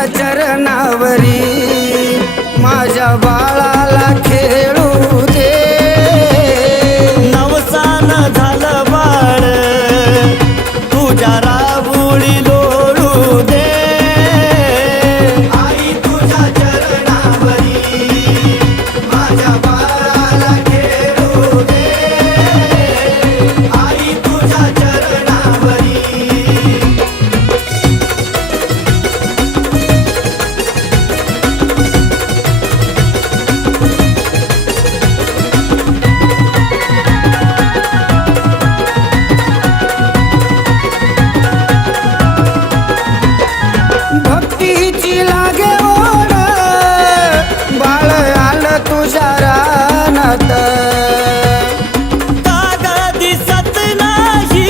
तुझ्या चरणावरी माझ्या बाळाला खेळू दे। नवसान झालं बाळ तुझ्या राबुळी लोळू दे। आई तुझ्या चरणावरी माझ्या बाळाला खेळू दे। आई तुझ्या चरणावरी भक्तीची लागे ओढ बाळ आलं तुझ्या रानात। कागा दिसत नाही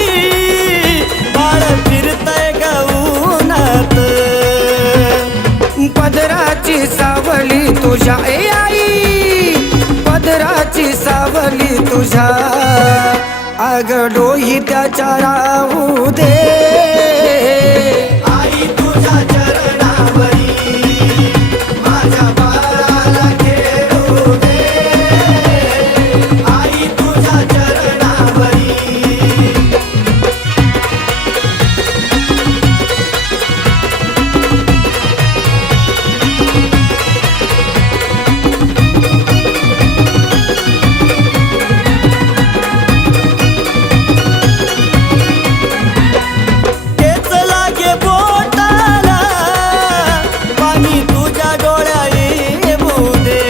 बाळ फिरतय गवनात। पदराची सावली तुझ्या ए आई पदराची सावली तुझ्या आग डोही त्याच्या राहू दे। आई तुझ्या चरणावरी माझ्या बाळाला खेळू दे। आई तुझ्या चरणावरी तेच लागे बोटाला पाणी तुझ्या डोळ्या येऊ दे।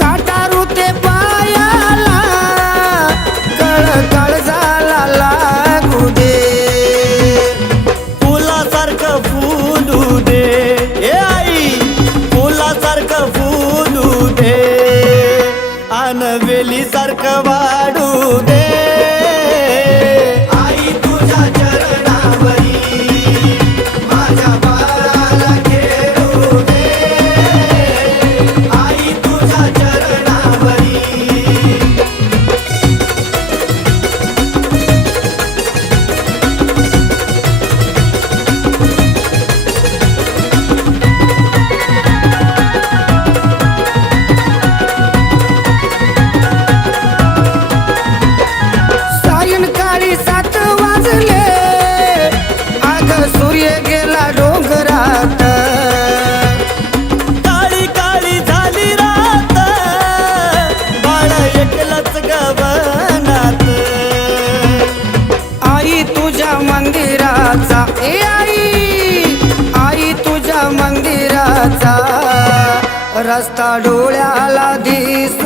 काटारू ते पायाला कळ काळजाला लागू दे। फुलासारखं फुलू दे ए आई फुलासारखं फुलू दे। आन वेलीसारखं वाढू दे। आई तुझ्या चरणावरी माझ्या बाळाला खेळू दे। आई तुझ्या चरणावरी सायंकाळी 7 वाजले आग सूर्य गेला डोंगरात। काळी काळी झाली रात बाळ एकलंच गवनात। आई तुझ्या मंदिराचा ए आई तुझ्या मंदिराचा रस्ता डोळ्याला दिस